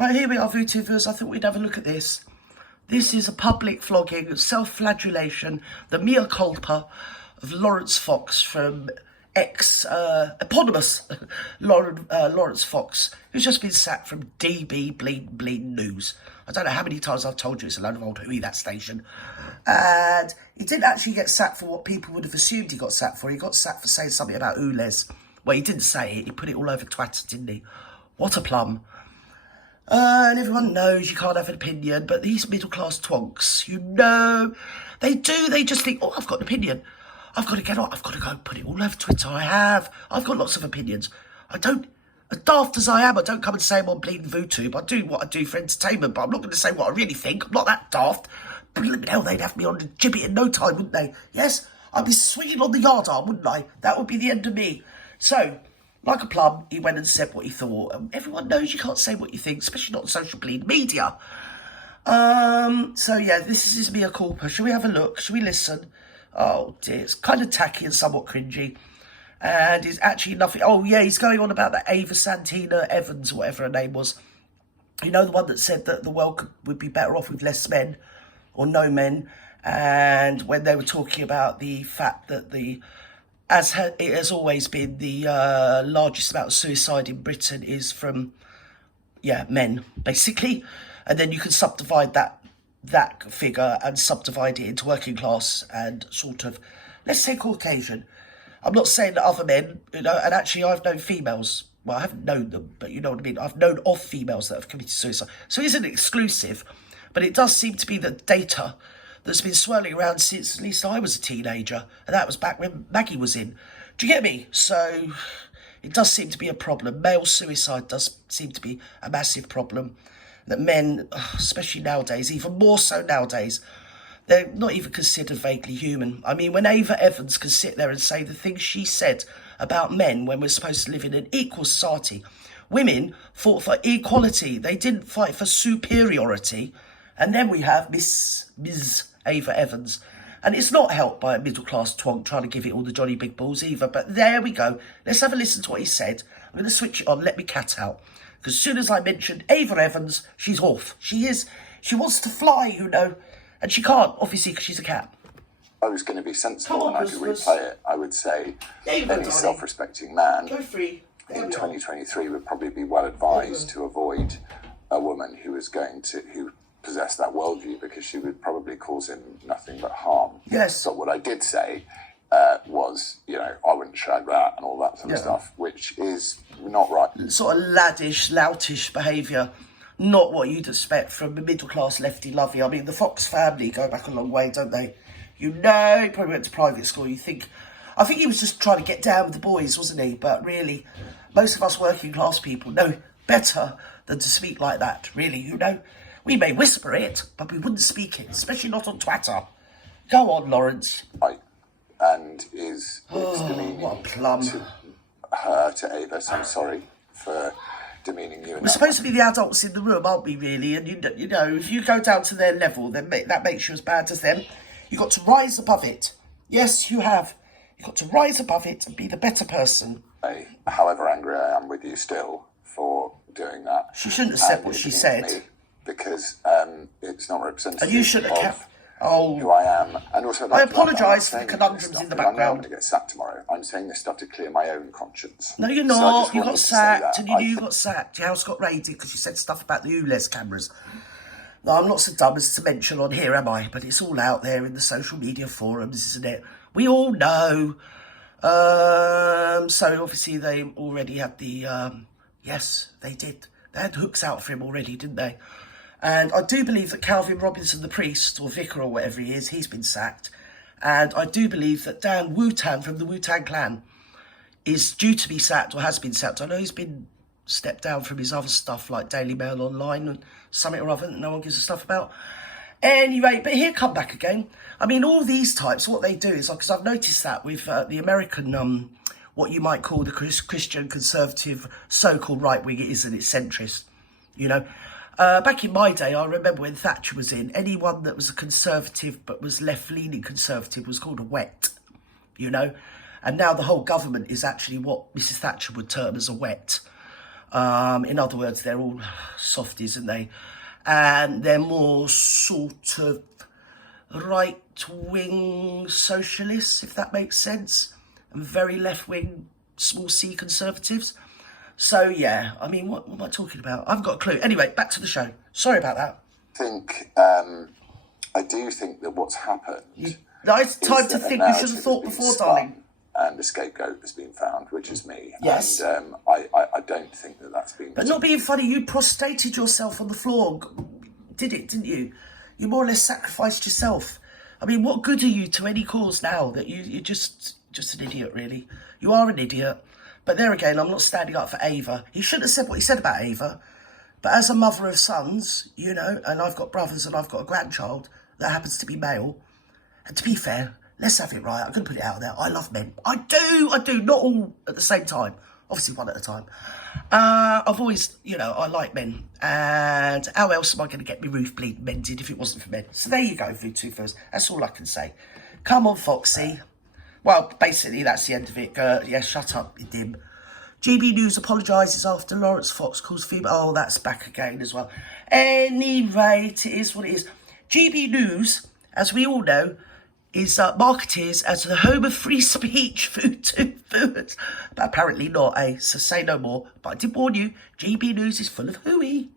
Right, here we are, VTubers. I thought we'd have a look at this. This is a public flogging, self-flagellation, the mea culpa of Laurence Fox from eponymous Laurence Fox, who's just been sacked from DB Bleed News. I don't know how many times I've told you it's a load of old hooey, that station. And he didn't actually get sacked for what people would have assumed he got sacked for. He got sacked for saying something about Oules. Well, he didn't say it. He put it all over Twitter, didn't he? What a plum. And everyone knows you can't have an opinion, but these middle-class twonks, you know, they do. They just think, oh, I've got an opinion. I've got to get on. I've got to go and put it all over Twitter. I've got lots of opinions. I don't, as daft as I am, I don't come and say I'm on bleeding VooTube. I do what I do for entertainment, but I'm not going to say what I really think. I'm not that daft. But hell, they'd have me on the gibbet in no time, wouldn't they? Yes, I'd be swinging on the yard arm, wouldn't I? That would be the end of me. So, like a plum, he went and said what he thought. And everyone knows you can't say what you think, especially not on social bleed media. So yeah, this is his mea culpa. Shall we have a look? Shall we listen? Oh dear, it's kind of tacky and somewhat cringy. And it's actually nothing. Oh yeah, he's going on about that Ava Santina Evans, or whatever her name was. You know, the one that said that the world would be better off with less men, or no men. And when they were talking about the fact that it has always been, the largest amount of suicide in Britain is from, men, basically. And then you can subdivide that figure and subdivide it into working class and sort of, let's say, Caucasian. I'm not saying that other men, and actually I've known females. Well, I haven't known them, but you know what I mean. I've known of females that have committed suicide. So it isn't exclusive, but it does seem to be the data that's been swirling around since at least I was a teenager, and that was back when Maggie was in. Do you get me? So it does seem to be a problem. Male suicide does seem to be a massive problem. That men, especially nowadays, even more so nowadays, they're not even considered vaguely human. I mean, when Ava Evans can sit there and say the things she said about men when we're supposed to live in an equal society. Women fought for equality. They didn't fight for superiority. And then we have Ms. Ava Evans. And it's not helped by a middle-class twonk trying to give it all the Johnny Big Balls either. But there we go. Let's have a listen to what he said. I'm going to switch it on. Let me cat out. Because as soon as I mentioned Ava Evans, she's off. She wants to fly, you know. And she can't, obviously, because she's a cat. I was going to be sensible and I could replay it. I would say any self-respecting man in 2023 would probably be well advised to avoid a woman who possessed that worldview, because she would probably cause him nothing but harm. Yes. But what I did say was, I wouldn't shag that and all that sort of stuff, which is not right. Sort of laddish, loutish behaviour. Not what you'd expect from a middle-class lefty lovey. I mean, the Fox family go back a long way, don't they? You know, he probably went to private school. I think he was just trying to get down with the boys, wasn't he? But really, most of us working-class people know better than to speak like that, really, you know. We may whisper it, but we wouldn't speak it, especially not on Twitter. Go on, Laurence. Right. And it's demeaning what a plum. to her, to Ava, so I'm sorry for demeaning you. We're supposed to be the adults in the room, aren't we, really? And, you know, if you go down to their level, then that makes you as bad as them. You've got to rise above it. Yes, you have. You've got to rise above it and be the better person. However angry I am with you still for doing that. She shouldn't have said what she said. Because it's not representative and you shouldn't have who I am. And also, I apologise for the conundrums in the background. I'm not going to get sacked tomorrow. I'm saying this stuff to clear my own conscience. No, you're not. So you got sacked, and you knew you got sacked. Your house got raided because you said stuff about the Oules cameras. No, I'm not so dumb as to mention on here, am I? But it's all out there in the social media forums, isn't it? We all know. So obviously they already had the... yes, they did. They had hooks out for him already, didn't they? And I do believe that Calvin Robinson, the priest, or vicar, or whatever he is, he's been sacked. And I do believe that Dan Wu-Tang from the Wu-Tang Clan is due to be sacked, or has been sacked. I know he's been stepped down from his other stuff, like Daily Mail Online and something or other that no one gives a stuff about. Anyway, but he'll come back again. I mean, all these types, what they do is, because I've noticed that with the American, what you might call the Christian conservative so-called right-wing, it isn't, it's centrist, you know. Back in my day, I remember when Thatcher was in, anyone that was a conservative but was left-leaning conservative was called a wet, you know. And now the whole government is actually what Mrs Thatcher would term as a wet. In other words, they're all softies, aren't they? And they're more sort of right-wing socialists, if that makes sense, and very left-wing, small c conservatives. So, yeah, I mean, what am I talking about? I haven't got a clue. Anyway, back to the show. Sorry about that. I do think that what's happened... It's time to think. You should have thought before, darling. And the scapegoat has been found, which is me. Yes. And I don't think that that's been... But not being funny, you prostrated yourself on the floor. Didn't you? You more or less sacrificed yourself. I mean, what good are you to any cause now? That you're just an idiot, really. You are an idiot. But there again, I'm not standing up for Ava. He shouldn't have said what he said about Ava. But as a mother of sons, you know, and I've got brothers and I've got a grandchild that happens to be male. And to be fair, let's have it right. I'm going to put it out there. I love men. I do. Not all at the same time. Obviously, one at a time. I've always, you know, I like men. And how else am I going to get my roof bleed mended if it wasn't for men? So there you go, VTubers. That's all I can say. Come on, Foxy. Well, basically, that's the end of it. Yeah, shut up, you dim. GB News apologises after Laurence Fox calls female. Oh, that's back again as well. Any rate, it is what it is. GB News, as we all know, is marketed as the home of free speech VTubers. But apparently not, eh? So say no more. But I did warn you, GB News is full of hooey.